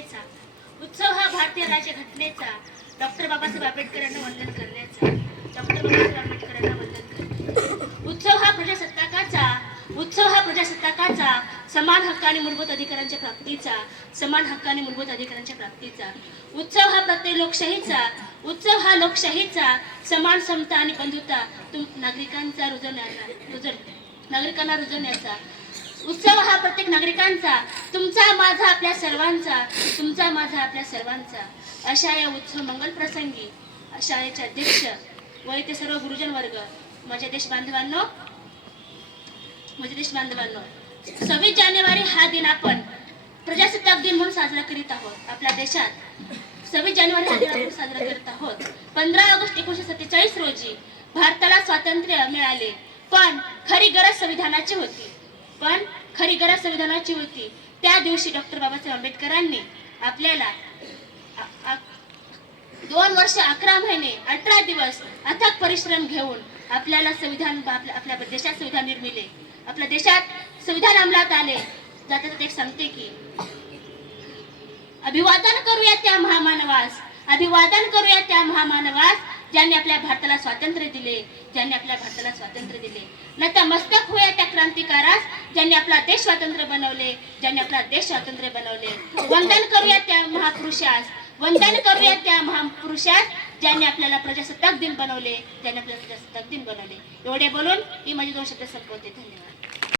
करण्याचा उत्सव हा भारतीय राज्यघटनेचा डॉक्टर बाबासाहेब आंबेडकरांना वंदन करण्याचा. डॉक्टर बाबासाहेब आंबेडकरांना वंदन करण्याचा. उत्सव हा प्रजासत्ताकाचा. उत्सव हा प्रजासत्ताकाचा. समान हक्क आणि मूलभूत अधिकारांच्या प्राप्तीचा. समान हक्क आणि मूलभूत अधिकारांच्या प्राप्तीचा. उत्सव हा प्रत्येक लोकशाहीचा. उत्सव हा लोकशाहीचा. समान समता आणि बंधुता तुम नागरिकांचा रुजवण्याचा. रुजव नागरिकांना रुजवण्याचा. उत्सव हा प्रत्येक नागरिकांचा तुमचा माझा आपल्या सर्वांचा तुमचा माझा आपल्या सर्वांचा. अशा या उत्सव मंगल प्रसंगी शाळेचे अध्यक्ष व इथे सर्व गुरुजन वर्ग माझ्या देश बांधवांनो माझ्या देश बांधवांनो सव्वीस जानेवारी हा दिन आपण प्रजासत्ताक दिन म्हणून साजरा करीत आहोत आपल्या देशात. सव्वीस जानेवारी हा दिन आपण साजरा करत आहोत. पंधरा ऑगस्ट एकोणीशे सत्तेचाळीस रोजी भारताला स्वातंत्र्य मिळाले पण खरी गरज संविधानाची होती. पण खरी गरज संविधानाची होती. त्या दिवशी डॉक्टर बाबासाहेब आंबेडकरांनी आपल्याला दोन वर्ष अकरा महिने अठरा दिवस अथक परिश्रम घेऊन आपल्याला संविधान आपल्या देशात संविधान निर्मिले. आपल्या देशात संविधान अंमलात आले. जाता एक सांगते की अभिवादन करूया त्या महामानवास अभिवादन करूया त्या महामानवास ज्यांनी आपल्या भारताला स्वातंत्र्य दिले ज्यांनी आपल्या भारताला स्वातंत्र्य दिले. नतमस्तक होया ज्यांनी आपला देश स्वातंत्र्य बनवले ज्यांनी आपला देश स्वातंत्र्य बनवले. वंदन करूया त्या महापुरुषास वंदन करूया त्या महापुरुषास ज्यांनी आपल्याला प्रजासत्ताक दिन बनवले ज्यांनी आपल्याला प्रजासत्ताक दिन बनवले. एवढे बोलून मी माझे दोन शब्द संपवते. धन्यवाद.